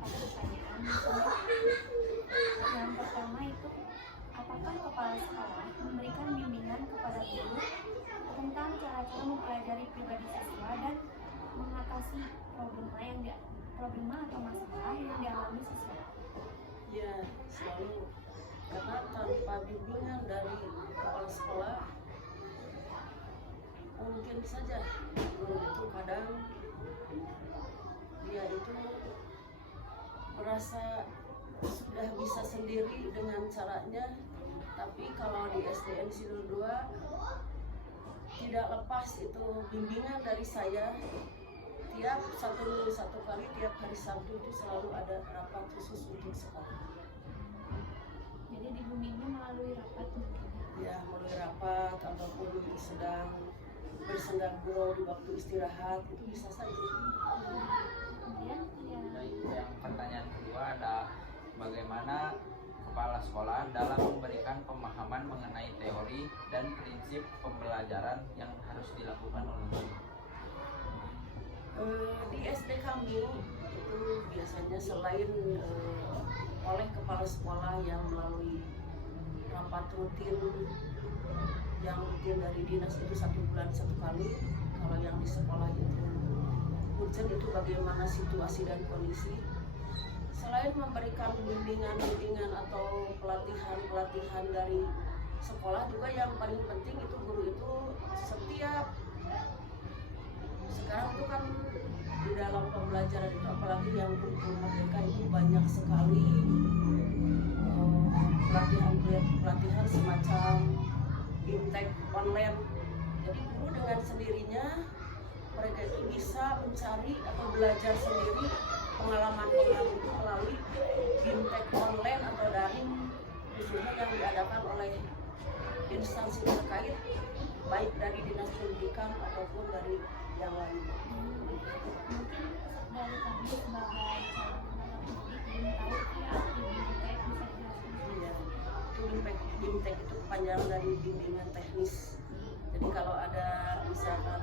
beberapa pertanyaan. Yang pertama itu, apakah kepala sekolah memberikan bimbingan kepada guru tentang cara-cara mempelajari pribadi siswa dan mengatasi problema atau masalah yang dialami siswa? Ya, selalu. Karena tanpa bimbingan dari kepala sekolah, mungkin saja guru itu kadang dia itu merasa sudah bisa sendiri dengan caranya, tapi kalau di SDN Sinur 2 tidak lepas itu bimbingan dari saya. Tiap satu kali tiap hari Sabtu itu selalu ada rapat khusus untuk sekolah. Jadi dibimbingnya melalui rapat mungkin? Ya, melalui rapat ataupun sedang bersenggang gurau di waktu istirahat, itu bisa saja. Kemudian Yang pertanyaan kedua ada bagaimana kepala sekolah dalam memberikan pemahaman mengenai teori dan prinsip pembelajaran yang harus dilakukan oleh guru. Di SD kami itu biasanya selain oleh kepala sekolah yang melalui rapat rutin yang rutin dari dinas itu 1 bulan 1 kali. Kalau yang di sekolah itu urgent itu bagaimana situasi dan kondisi. Selain memberikan bimbingan atau pelatihan dari sekolah, juga yang paling penting itu guru itu setiap sekarang itu kan di dalam pembelajaran itu, apalagi yang kurikulum merdeka itu banyak sekali pelatihan semacam bimtek online. Jadi guru dengan sendirinya mereka itu bisa mencari atau belajar sendiri pengalaman itu melalui bimtek online atau daring, khususnya yang diadakan oleh instansi terkait, baik dari dinas pendidikan ataupun dari yang lain. mungkin dari kami sebagai calon tenaga pendidik belum tahu ya arti bimtek, bisa dijelaskan? Iya, itu bimtek itu kepanjangan dari bimbingan teknis. Jadi kalau ada misalkan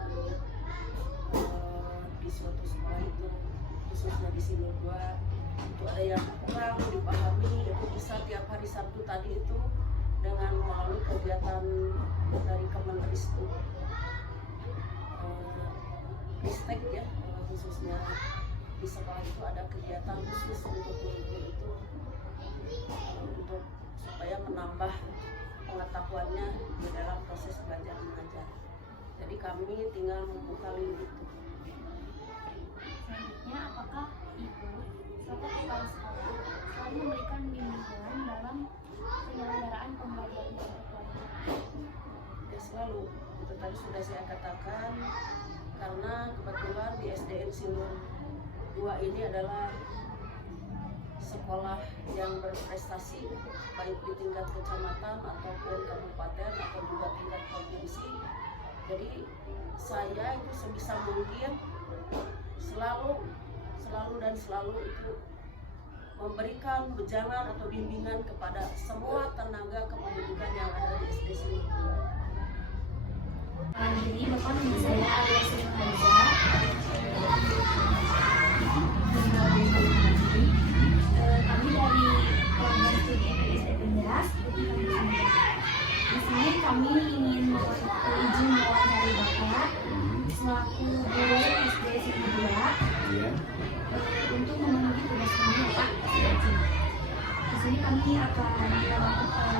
di suatu sekolah itu, khususnya di Sinur 2 itu ada yang kurang dipahami, itu bisa tiap hari Sabtu tadi itu dengan melalui kegiatan dari Kemenristek Ristek ya, khususnya di sekolah itu ada kegiatan khusus untuk guru itu untuk supaya menambah pengetahuannya di dalam proses belajar mengajar. Jadi kami tinggal membuka link itu. Selanjutnya, apakah ibu serta kepala sekolah selalu memberikan bimbingan dalam penyelenggaraan pembelajaran secara kualitas? Ya selalu, itu tadi sudah saya katakan, karena kebetulan di SDN Sinur 2 ini adalah sekolah yang berprestasi baik di tingkat kecamatan ataupun kabupaten atau juga tingkat provinsi. Jadi saya itu sebisa mungkin selalu itu memberikan wejangan atau bimbingan kepada semua tenaga kependidikan yang ada di SD Sinur 2. Jadi Bapak nama saya Arya Sinurhaza. Kami dari program studi IPS Penjelas. Di sini kami ingin izin mewawancari Bapak selaku guru SD Sinur 2 untuk memenuhi tugas kami Bapak. Di sini kami akan melakukan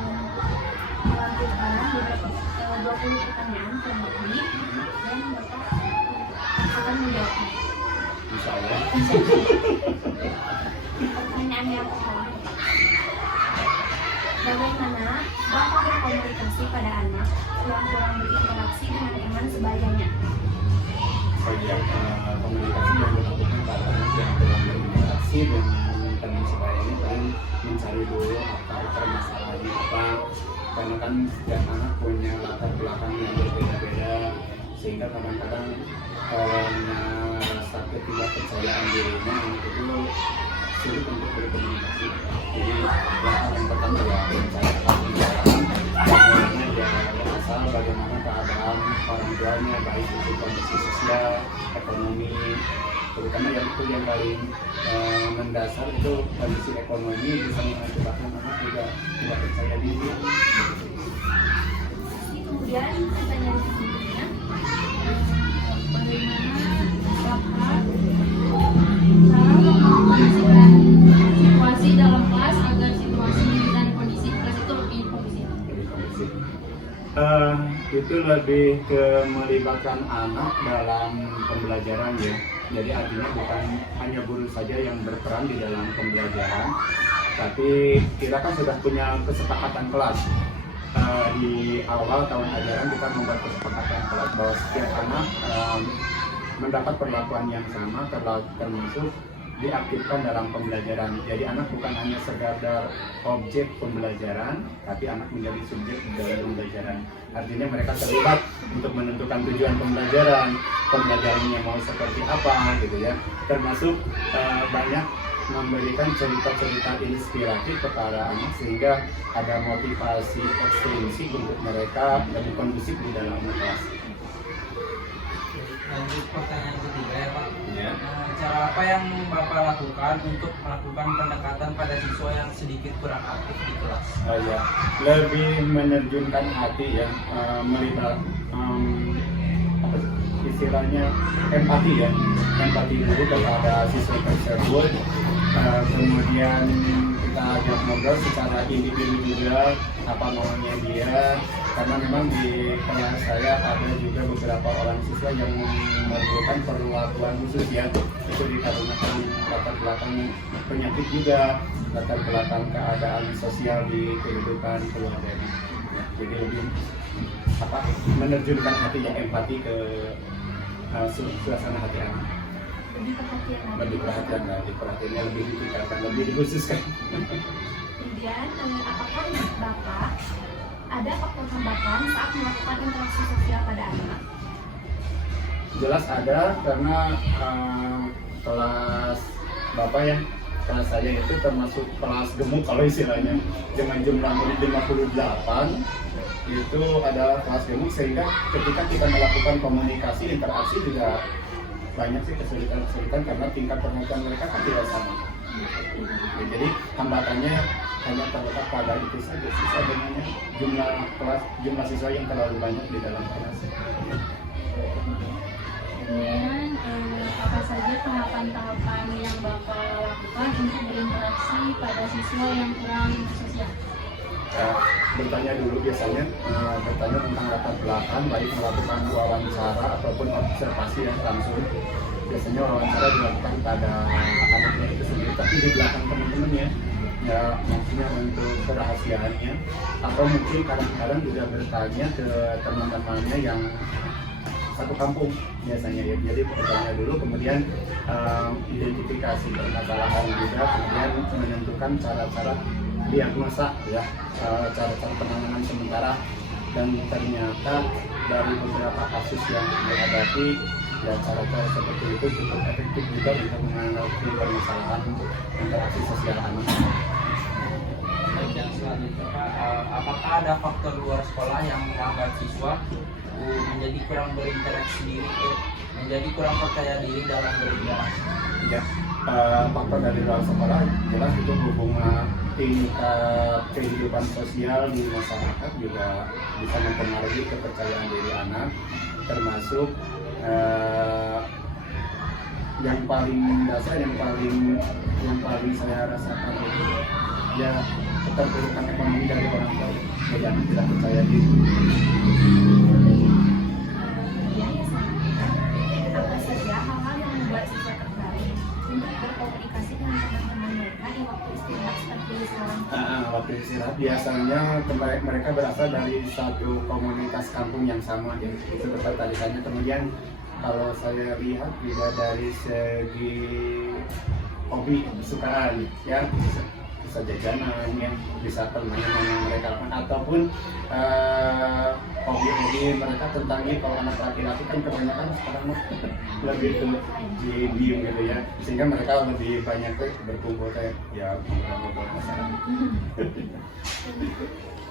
beberapa 20 pertanyaan kurang lebih, dan Bapak akan menjawabnya. Insya Allah. Pertanyaan yang pertama, bagaimana Bapak berkomunikasi pada anak yang kurang berinteraksi dengan teman sebayanya? Bagian komunikasi yang dilakukan pada anak yang kurang berinteraksi dengan teman sebaya ini paling mencari dulu akar permasalahannya apa, karena kan setiap anak punya latar belakang yang berbeda-beda, sehingga kadang-kadang karena rasa ketidakpercayaan dirinya itu sulit untuk berkomunikasi. Jadi yang pertama ya mencari bagaimana dia asal, bagaimana keadaan orang tuanya, baik itu kondisi sosial, ekonomi, terutama yang itu yang paling mendasar itu kondisi ekonomi bisa mengakibatkan anak juga tidak percaya diri. Kemudian pertanyaan selanjutnya, bagaimana Bapak cara mengomunikasikan situasi dalam kelas agar situasi dan kondisi kelas itu lebih kondusif? Itu lebih ke melibatkan anak dalam pembelajaran ya. Jadi artinya bukan hanya guru saja yang berperan di dalam pembelajaran, tapi kita kan sudah punya kesepakatan kelas. Di awal tahun ajaran kita membuat kesepakatan kelas bahwa setiap anak mendapat perlakuan yang sama, termasuk diaktifkan dalam pembelajaran. Jadi anak bukan hanya sekadar objek pembelajaran, tapi anak menjadi subjek dalam pembelajaran. Artinya mereka terlibat untuk menentukan tujuan pembelajarannya mau seperti apa gitu ya. Termasuk banyak memberikan cerita-cerita inspiratif kepada anak sehingga ada motivasi ekstrinsik untuk mereka lebih kondusif di dalam kelas. Lanjut pertanyaan ketiga ya Pak. Ya. Cara apa yang Bapak lakukan untuk melakukan pendekatan pada siswa yang sedikit kurang aktif di kelas? Ya, lebih menerjunkan hati ya, melibat apa istilahnya empati ya, empati dulu kepada siswa tersebut. Kemudian kita ajak ngobrol secara individu juga apa maunya dia, karena memang di kelas saya ada juga beberapa orang siswa yang memerlukan perlakuan khusus ya. Itu dikarenakan latar belakang penyakit juga, latar belakang keadaan sosial di kehidupan keluarganya. Jadi lebih menerjunkan hati ya, empati ke suasana hati anak. Lebih perhatian lagi, perhatiannya lebih ditingkatkan, lebih dikhususkan. Kemudian, apakah Bapak ada faktor hambatan saat melakukan interaksi sosial pada anak? Jelas ada, karena kelas Bapak ya, kelas saya itu termasuk kelas gemuk kalau istilahnya, dengan jumlah murid 58 itu ada kelas gemuk, sehingga ketika kita melakukan komunikasi interaksi juga banyak sih kesulitan karena tingkat perhatian mereka kan tidak sama. Ya, jadi hambatannya hanya terletak pada itu saja, sisa dengannya jumlah siswa yang terlalu banyak di dalam kelas. Kemudian apa saja tahapan-tahapan yang Bapak lakukan untuk berinteraksi pada siswa yang kurang sosial? Bertanya dulu biasanya, bertanya tentang latar belakang, baik melakukan wawancara ataupun observasi yang langsung. Biasanya wawancara dilakukan pada anaknya itu sendiri, tapi di belakang teman-temannya, ya maksudnya untuk kerahasiaannya, atau mungkin kadang-kadang juga bertanya ke teman-temannya yang satu kampung biasanya ya. Jadi bertanya dulu, kemudian identifikasi permasalahan juga, kemudian menentukan cara-cara diagnosa ya, cara-cara penanganan sementara. Dan ternyata dari beberapa kasus yang dihadapi ya, cara-cara seperti itu cukup efektif juga untuk menangani permasalahan interaksi sosial anak. Yang selanjutnya Pak, apakah ada faktor luar sekolah yang menghambat siswa menjadi kurang berinteraksi diri, menjadi kurang percaya diri dalam berinteraksi? Ya, faktor dari luar sekolah jelas itu hubungan tingkat kehidupan sosial di masyarakat juga bisa mempengaruhi kepercayaan diri anak, termasuk yang paling dasar, yang paling saya rasakan itu ya keterpurukan ekonomi dari orang tua, jadi anak tidak percaya diri. Apa saja hal-hal yang membuat siswa tertarik untuk berkomunikasi dengan teman-teman mereka di waktu istirahat seperti sekarang? Waktu istirahat biasanya mereka berasal dari satu komunitas kampung yang sama ya, itu ketertarikannya. Kemudian kalau saya lihat juga dari segi hobi kesukaan ya, bisa jajanan yang bisa permainan yang mereka lakukan, ataupun hobi-hobi mereka tentang ini. Kalau anak laki-laki kan kebanyakan sekarang lebih ke game gitu ya, sehingga mereka lebih banyak berkumpul kayak ya ngobrol-ngobrol masyarakat.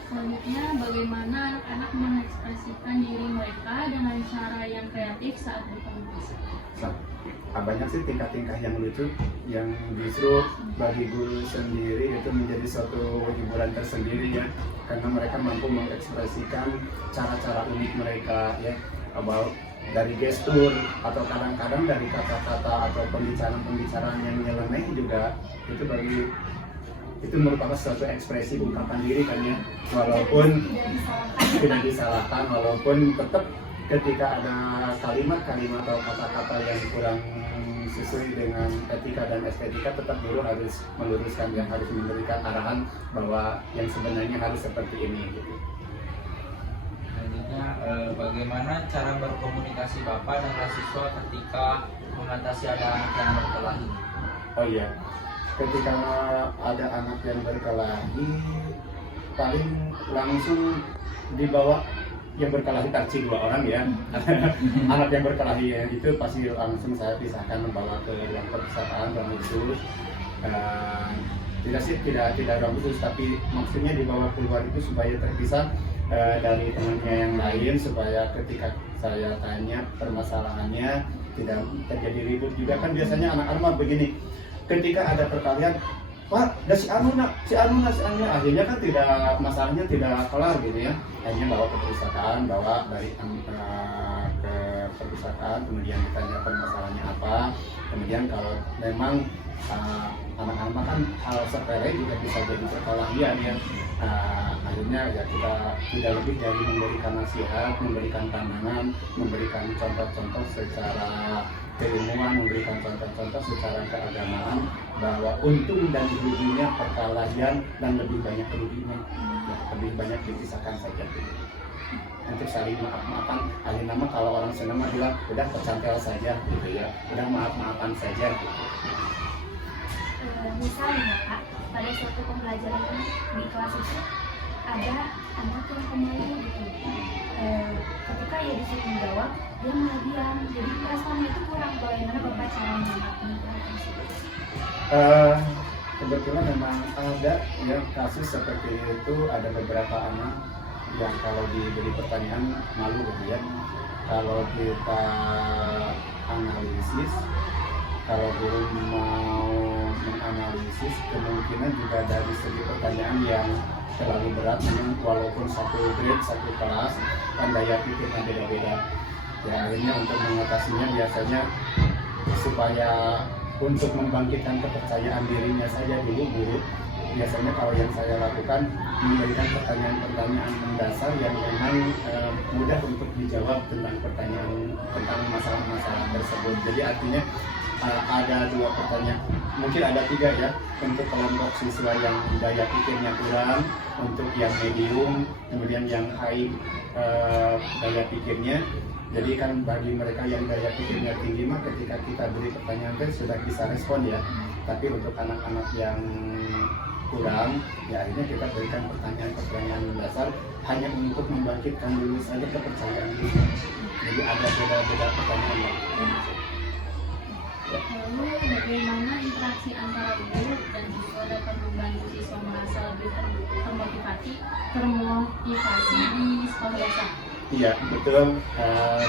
Selanjutnya, bagaimana anak-anak mengekspresikan diri mereka dengan cara yang kreatif saat berkomunikasi? banyak sih tingkah-tingkah yang lucu yang justru bagi guru sendiri itu menjadi suatu hiburan tersendiri ya, karena mereka mampu mengekspresikan cara-cara unik mereka ya, about dari gestur atau kadang-kadang dari kata-kata atau pembicaraan yang nyeleneh juga itu merupakan suatu ekspresi ungkapan diri kan ya, walaupun tidak disalahkan, walaupun tetap ketika ada kalimat-kalimat atau kata-kata yang kurang sesuai dengan etika dan estetika, tetap guru harus meluruskan dan harus memberikan arahan bahwa yang sebenarnya harus seperti ini gitu. Selanjutnya, bagaimana cara berkomunikasi Bapak dengan siswa ketika mengatasi ada anak yang berkelahi? Oh iya, ketika ada anak yang berkelahi, paling langsung dibawa yang berkelahi tarci 2 orang ya. Anak yang berkelahi ya, itu pasti langsung saya pisahkan, membawa ke ruang perpustakaan ruang khusus. Tidak ruang khusus, tapi maksudnya dibawa keluar itu supaya terpisah dari temannya yang lain, supaya ketika saya tanya permasalahannya tidak terjadi ribut juga. Kan biasanya anak-anak begini, ketika ada perkelahian, Pak, ada si anu, akhirnya kan masalahnya tidak kelar gitu ya. Akhirnya bawa ke perpustakaan, bawa dari ke perpustakaan, kemudian ditanya permasalahannya apa. Kemudian kalau memang anak-anak kan hal sepele juga bisa jadi perkelahian ya. Akhirnya ya kita tidak lebih dari memberikan nasihat, memberikan pandangan, memberikan contoh-contoh secara keilmuan, memberikan contoh-contoh secara keagamaan bahwa untung dan ruginya perkelahian dan lebih banyak ruginya, ya, lebih banyak dipisahkan saja. Untuk saling maaf-maafan, akhirnya kalau orang senang bilang udah kecantel saja gitu ya, udah maaf-maafan saja gitu. Misalnya Kak, pada suatu pembelajaran di kelas itu ada anak yang pemalu gitu. Ketika ia disuruh menjawab, dia malah diam. Jadi perasaannya itu kurang. Bagaimana Bapak cara menanggapi hal tersebut? Kebetulan memang ada ya kasus seperti itu, ada beberapa anak yang kalau diberi pertanyaan malu gitu ya. Kalau kita analisis, kalau guru mau menganalisis, kemungkinan juga dari segi pertanyaan yang terlalu berat, walaupun satu grade, satu kelas, kan daya pikirnya beda-beda. Ya akhirnya untuk mengatasinya biasanya supaya untuk membangkitkan kepercayaan dirinya saja dulu guru, biasanya kalau yang saya lakukan memberikan pertanyaan-pertanyaan mendasar yang memang mudah untuk dijawab tentang masalah-masalah tersebut. Jadi artinya ada 2 pertanyaan, mungkin ada 3 ya, untuk kelompok siswa yang daya pikirnya kurang, untuk yang medium, kemudian yang high daya pikirnya. Jadi kan bagi mereka yang daya pikirnya tinggi mah ketika kita beri pertanyaan kan sudah bisa respon ya. Tapi untuk anak-anak yang kurang, ya akhirnya kita berikan pertanyaan-pertanyaan mendasar hanya untuk membangkitkan dulu saja kepercayaan diri. Jadi ada beda-beda pertanyaan. Lalu bagaimana interaksi antara guru dan siswa dapat membantu siswa merasa lebih termotivasi di sekolah biasa? Iya betul,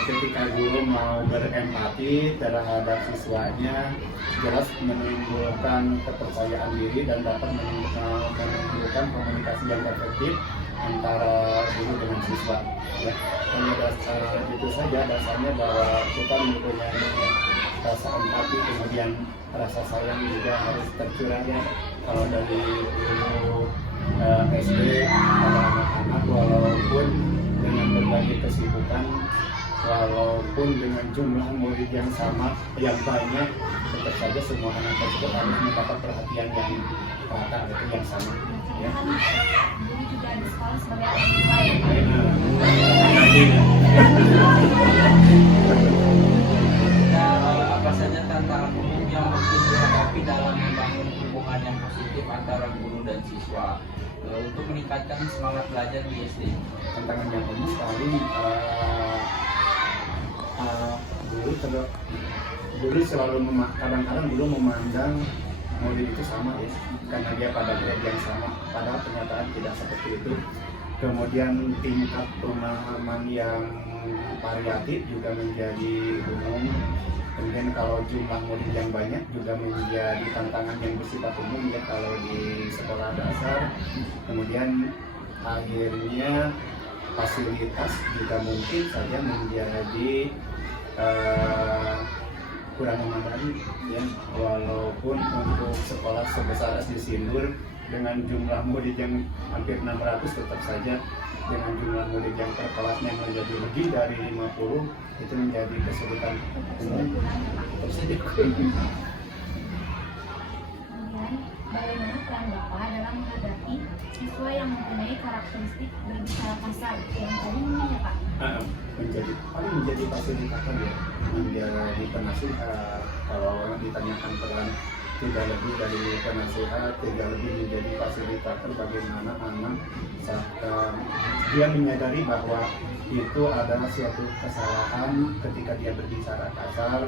ketika guru mau berempati terhadap siswanya, jelas menimbulkan kepercayaan diri dan dapat menimbulkan komunikasi yang efektif antara guru dengan siswa. Ya, hanya itu saja dasarnya bahwa kita mempunyai rasa empati, kemudian rasa sayang juga harus tercurah ya. Kalau dari guru SD pada anak-anak, walaupun dengan berbagai kesibukan, walaupun dengan jumlah murid yang sama, yang banyak, tetap saja semua anak tersebut harus mendapat perhatian yang rata atau yang sama. Ya. Guru juga di sekolah sebagai orang tua yang Apa saja tantangan umum yang mungkin dihadapi dalam membangun hubungan yang positif antara guru dan siswa untuk meningkatkan semangat belajar di SD? Tantangan yang umum paling guru selalu kadang-kadang guru memandang murid itu sama ya, karena dia pada grade yang sama, padahal kenyataan tidak seperti itu. Kemudian tingkat pemahaman yang variatif juga menjadi umum. Kemudian kalau jumlah murid yang banyak juga menjadi tantangan yang bersifat umum ya kalau di sekolah dasar. Kemudian akhirnya fasilitas juga mungkin saja menjadi kurang memadai ya, walaupun untuk sekolah sebesar SD Sindur dengan jumlah murid yang hampir 600 tetap saja dengan jumlah murid yang per kelasnya menjadi lebih dari 50 itu menjadi kesulitan umum. Tetap saja Kemudian, bagaimana peran Bapak dalam menghadapi siswa yang mempunyai karakteristik berbicara kasar yang tadi mungkin ya Pak? menjadi fasilitator ya, menjadi penasihat. Kalau ditanyakan peran tidak lebih dari penasihat, tidak lebih menjadi fasilitator bagaimana anak saat dia menyadari bahwa itu adalah suatu kesalahan ketika dia berbicara kasar.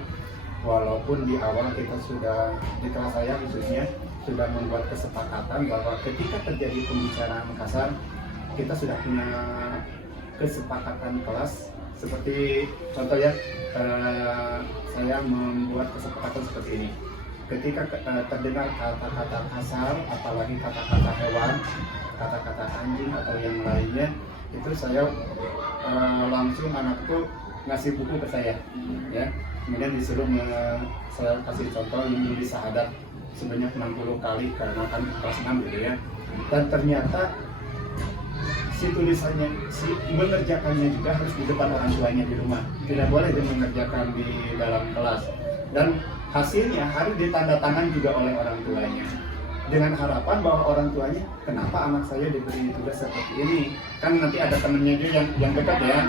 Walaupun di awal kita sudah, di kelas saya khususnya, sudah membuat kesepakatan bahwa ketika terjadi pembicaraan kasar, kita sudah punya kesepakatan kelas. Seperti contoh ya, saya membuat kesepakatan seperti ini. Ketika terdengar kata-kata kasar, apalagi kata-kata hewan, kata-kata anjing atau yang lainnya, itu saya langsung anak itu ngasih buku ke saya, ya. Kemudian disuruh saya kasih contoh menulis syahadat sebanyak 60 kali karena kan kelas 6 gitu ya. Dan ternyata si tulisannya, si mengerjakannya juga harus di depan orang tuanya di rumah. Tidak boleh dia mengerjakan di dalam kelas. Dan hasilnya harus ditandatangan juga oleh orang tuanya. Dengan harapan bahwa orang tuanya, kenapa anak saya diberi tugas seperti ini? Kan nanti ada temennya juga yang dekat ya.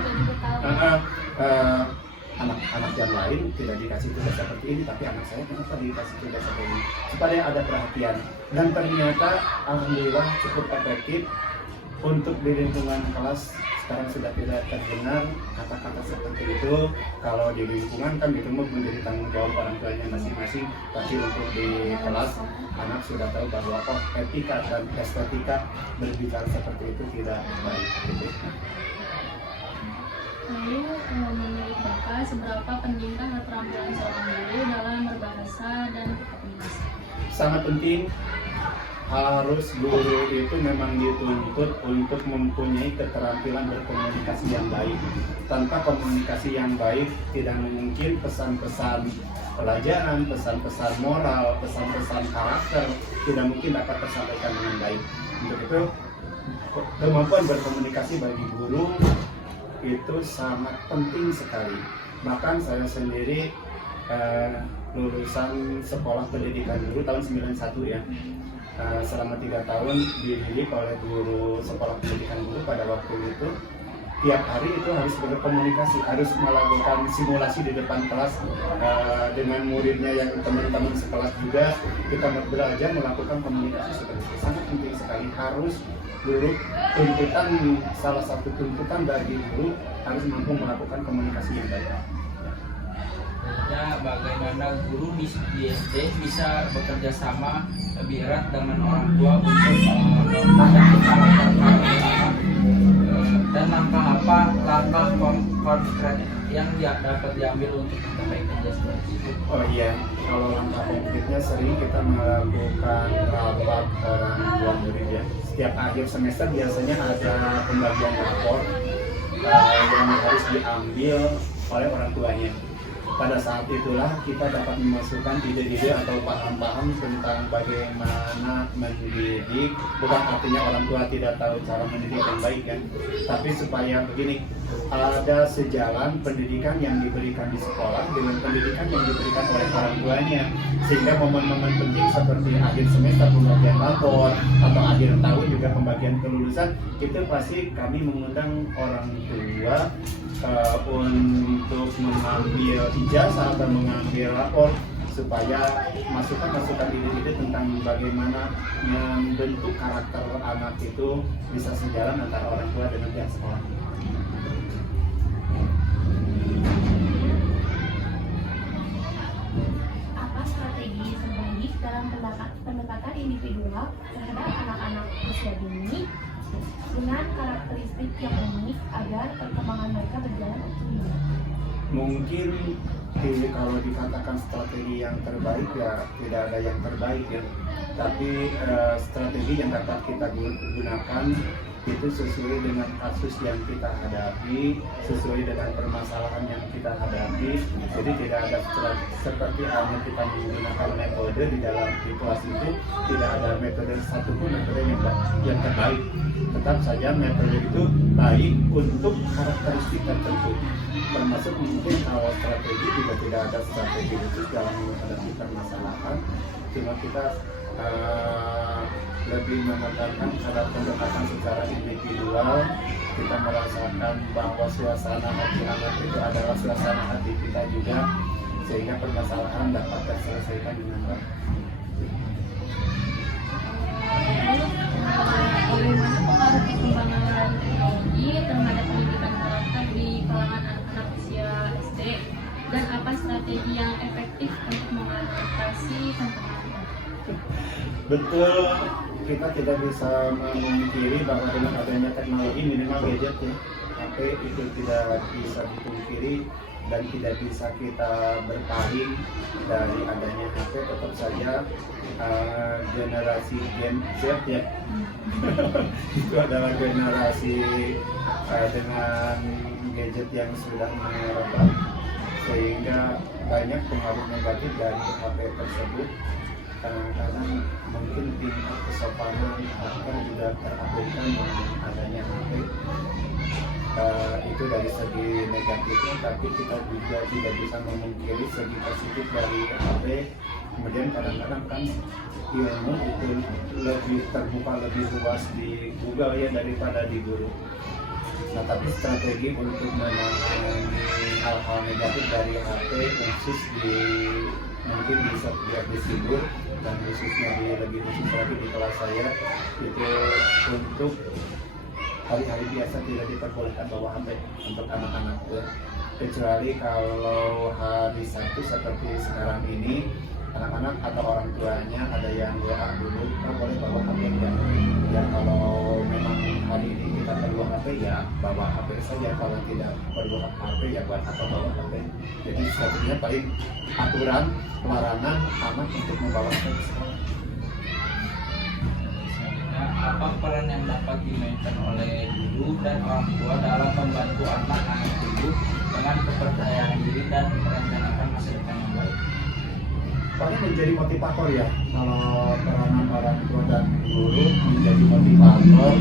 Anak-anak yang lain tidak dikasih tugas seperti ini, tapi anak saya kenapa dikasih tugas seperti ini? Supaya ada perhatian. Dan ternyata alhamdulillah cukup efektif. Untuk di lingkungan kelas sekarang sudah tidak terdengar kata-kata seperti itu. Kalau di lingkungan kan itu menjadi tanggung jawab orang tuanya masing-masing. Tapi untuk di kelas anak sudah tahu bahwa etika dan estetika berbicara seperti itu tidak baik. Lalu menurut Bapak seberapa pentingkah keterampilan seorang guru dalam berbahasa dan berkomunikasi? Sangat penting. Harus guru itu memang dituntut untuk mempunyai keterampilan berkomunikasi yang baik. Tanpa komunikasi yang baik tidak mungkin pesan-pesan pelajaran, pesan-pesan moral, pesan-pesan karakter tidak mungkin dapat tersampaikan dengan baik. Untuk itu kemampuan berkomunikasi bagi guru itu sangat penting sekali. Bahkan saya sendiri lulusan sekolah pendidikan guru tahun 91 ya. Selama 3 tahun dididik oleh guru sekolah pendidikan guru. Pada waktu itu tiap hari itu harus berkomunikasi, harus melakukan simulasi di depan kelas dengan muridnya yang teman-teman sekelas juga. Kita belajar melakukan komunikasi seperti itu. Sangat penting sekali. Harus guru, tuntutan, salah satu tuntutan bagi guru harus mampu melakukan komunikasi yang baik. Ya, bagaimana guru di SD bisa bekerja sama lebih erat dengan orang tua untuk dan langkah apa, langkah konkret yang dapat diambil untuk mencapai kerja seperti itu? Oh iya, kalau langkah konkretnya sering kita melakukan rapat orang tua murid ya. Setiap akhir semester biasanya ada pembagian rapor yang harus diambil oleh orang tuanya. Pada saat itulah kita dapat memasukkan ide-ide atau paham-paham tentang bagaimana mendidik. Bukan artinya orang tua tidak tahu cara mendidik yang baik kan, tapi supaya begini, ada sejalan pendidikan yang diberikan di sekolah dengan pendidikan yang diberikan oleh orang tuanya, sehingga momen-momen penting seperti akhir semester pembagian rapor atau akhir tahun juga pembagian kelulusan, itu pasti kami mengundang orang tua untuk mengambil ijazah atau mengambil rapor supaya masukan ide-ide tentang bagaimana membentuk karakter anak itu bisa sejalan antara orang tua dengan pihak sekolah. Apa strategi terbaik dalam pendekatan individual terhadap anak-anak usia dini dengan karakteristik yang unik agar perkembangan mereka berjalan optimal? Mungkin kalau dikatakan strategi yang terbaik ya tidak ada yang terbaik ya, tapi strategi yang dapat kita gunakan itu sesuai dengan kasus yang kita hadapi, sesuai dengan permasalahan yang kita hadapi. Jadi tidak ada seperti hanya kita menggunakan metode di dalam kelas itu, tidak ada metode satupun metode yang terbaik. Tetap saja metode itu baik untuk karakteristik tertentu, termasuk mungkin kalau strategi juga tidak ada strategi khusus dalam menghadapi permasalahan, cuma kita lebih menekankan pada pendekatan secara individual. Kita merasakan bahwa suasana hati anak itu adalah suasana hati kita juga, sehingga permasalahan dapat terselesaikan dengan baik. Bagaimana pengaruh perkembangan teknologi terhadap pendidikan karakter di kalangan anak-anak usia SD, dan apa strategi yang efektif untuk mengatasi tantangan? Betul, kita tidak bisa memungkiri bahwa dengan adanya teknologi minimal gadget ya, HP itu tidak bisa dipungkiri dan tidak bisa kita berpaling dari adanya HP. Tetap saja generasi Gen Z ya itu adalah generasi dengan gadget yang sudah merebak, sehingga banyak pengaruh negatif dari HP tersebut. Kadang-kadang mungkin tingkat kesopanan akan juga terabaikan dengan adanya HP. Itu dari segi negatifnya, tapi kita juga tidak bisa memungkiri segi positif dari HP. Kemudian kadang-kadang kan ilmu itu lebih terbuka, lebih luas di Google ya daripada di guru. Nah, tapi strategi untuk menangani hal-hal negatif dari HP khusus mungkin bisa disebut, dan khususnya lebih khusus lagi di kelas saya itu untuk hari-hari biasa tidak diperbolehkan bawa HP untuk anak-anak ya. Kecuali kalau hari Sabtu seperti sekarang ini, anak-anak atau orang tuanya ada yang WA dulu, boleh bawa HP ya. Kalau memang hari ini kita perlu HP ya bawa HP saja, kalau tidak perlu HP ya buat apa bawa HP. Jadi satunya paling aturan larangan anak untuk membawa HP ke sekolah. Apa peran yang dapat dimainkan oleh guru dan orang tua dalam membantu anak-anak tumbuh dengan kepercayaan diri dan merencanakan masa depan yang baik? Paling menjadi motivator ya, kalau peranan orang tua dan guru menjadi motivator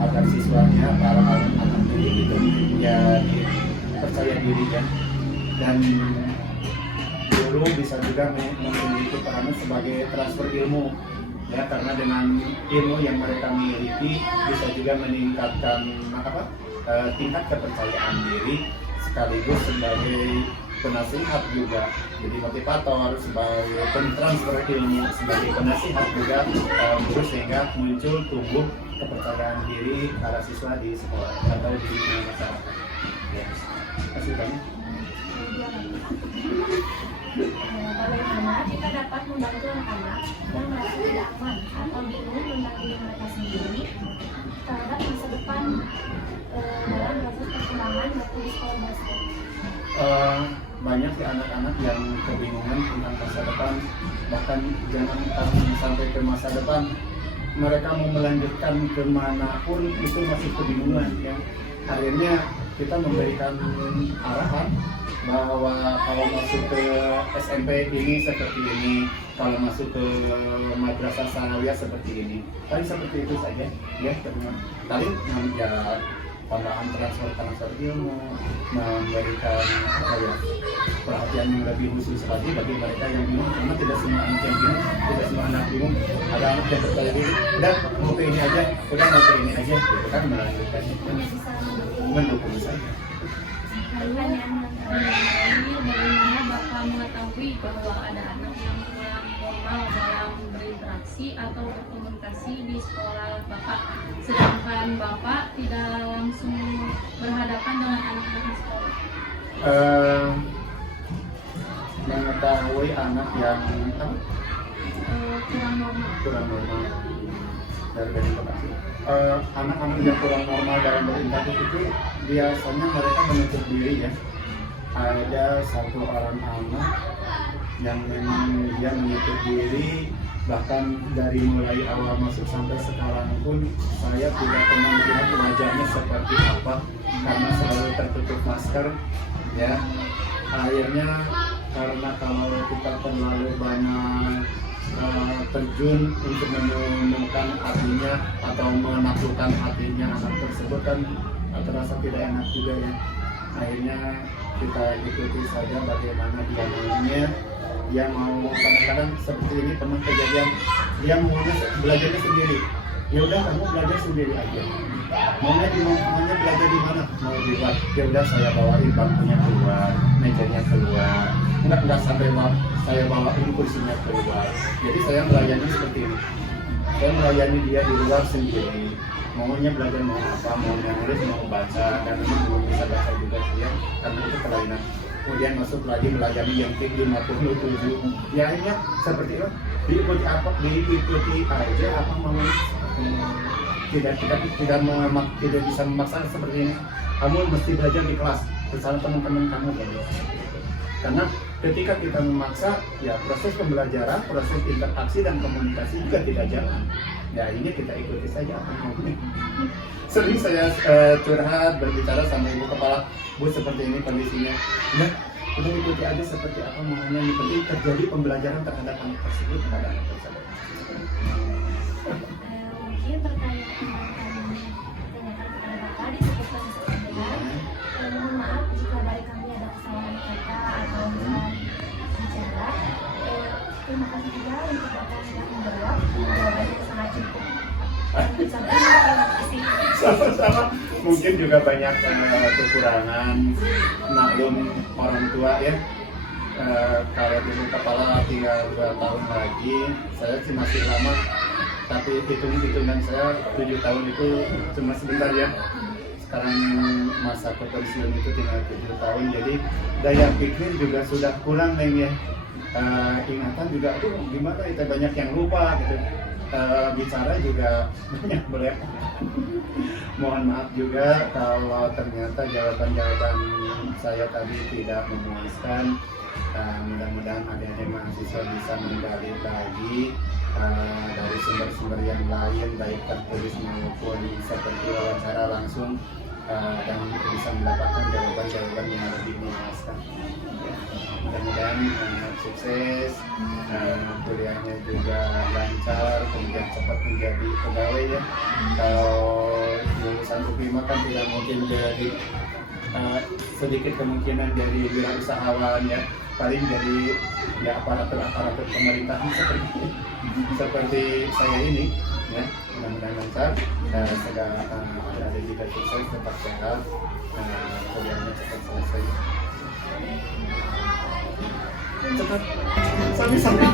agar siswanya, para anak-anak itu menjadi percaya diri ya. Dan guru bisa juga memiliki peranan sebagai transfer ilmu ya, karena dengan ilmu yang mereka miliki bisa juga meningkatkan tingkat kepercayaan diri, sekaligus sebagai penasihat juga, jadi motivator, sebagai pentransfer ilmu, sebagai penasihat juga guru, sehingga muncul tumbuh kepercayaan diri para siswa di sekolah atau di masyarakat. Ya, kasih banyak. Bagaimana kita dapat membantu anak-anak yang merasa tidak aman atau bingung tentang diri mereka sendiri terhadap masa depan dalam proses perkembangan waktu di sekolah basket? Banyak sih anak-anak yang kebingungan tentang masa depan, bahkan jangan sampai ke masa depan, mereka mau melanjutkan kemanapun itu masih kebingungan ya. Akhirnya kita memberikan arahan bahwa kalau masuk ke SMP ini seperti ini, kalau masuk ke madrasah sanawiyah seperti ini, paling seperti itu saja ya. Paling ya tambahan transfer ilmu, memberikan perhatian yang lebih khusus lagi bagi mereka yang bingung, karena tidak semua anak yang bingung, tidak semua anak bingung. Ada anak yang percaya diri, udah mau ke ini aja, udah mau ke ini aja, gitu kan, melanjutkan mendukung saja. Pertanyaan bagaimana Bapak mengetahui bahwa ada anak yang kurang normal dalam berinteraksi atau berkomunikasi di sekolah Bapak, sedangkan Bapak tidak langsung berhadapan dengan anak-anak di sekolah? Mengetahui anak yang kurang normal dari interaksi. Anak-anak yang kurang normal dalam berinteraksi itu biasanya mereka menutup diri ya, ada satu orang anak yang memang dia menutup diri, bahkan dari mulai awal masuk sampai sekarang pun saya tidak pernah melihat wajahnya seperti apa karena selalu tertutup masker ya. Akhirnya karena kalau kita terlalu banyak terjun untuk menemukan hatinya atau menaklukkan hatinya anak tersebut kan terasa tidak enak juga ya. Akhirnya kita ikuti saja bagaimana dia maunya. Dia mau, kadang-kadang seperti ini pernah kejadian dia maunya belajarnya sendiri. Ya udah kamu belajar sendiri aja. Maunya belajar di mana? Mau di luar. Ya udah saya bawain bangkunya keluar, mejanya keluar. Enggak sampai saya bawain kursinya keluar. Jadi saya melayani seperti ini. Saya melayani dia di luar sendiri. Maunya belajar mau apa, mau nulis, mau baca, dan memang belum bisa baca juga dia karena itu kelainan. Kemudian masuk lagi melayani yang tinggi 57. Ya akhirnya seperti itu diikuti aja apa mau tidak bisa memaksa seperti ini. Kamu mesti belajar di kelas bersama teman-teman kamu gitu. Karena ketika kita memaksa, ya proses pembelajaran, proses interaksi dan komunikasi juga tidak jalan. Ya ini kita ikuti saja apa maunya. Sering saya curhat berbicara sama ibu kepala, Bu seperti ini kondisinya. Nah, udah ikuti aja seperti apa maunya. Yang penting terjadi pembelajaran terhadap anak tersebut kepada anak tersebut. Mungkin pertanyaan yang kami tanyakan kepada Bapak disebutkan sebelumnya. Mohon maaf jika dari kami ada kesalahan kata atau bicara. Terima kasih juga untuk Bapak sudah menjawab. Jawabannya sangat cukup. Terima kasih. Sama-sama. Mungkin juga banyak kekurangan maklum orang tua ya. Kalau dulu kepala tinggal 2 tahun lagi, saya sih masih lama. Tapi hitungan saya 7 tahun itu cuma sebentar ya. Sekarang masa kepensiun itu tinggal 7 tahun, jadi daya pikir juga sudah kurang Neng ya. Ingatan juga, gimana itu banyak yang lupa gitu. Bicara juga banyak boleh. Mohon maaf juga kalau ternyata jawaban-jawaban saya tadi tidak memuaskan. Mudah-mudahan adik-adik mahasiswa bisa menggali lagi dari sumber-sumber yang lain, baik tertulis maupun seperti wawancara langsung, dan bisa mendapatkan jawaban-jawaban yang lebih memuaskan. Mudah-mudahan sukses, kuliahnya juga lancar, kemudian cepat menjadi pegawai ya. Kalau lulusan UPIMA kan tidak mungkin jadi sedikit kemungkinan jadi wirausahawan ya, paling jadi ya aparatur pemerintahan seperti saya ini ya. Mudah-mudahan lancar, segala ada juga sukses, tetap sehat, kuliahnya cepat selesai. Cepat sampai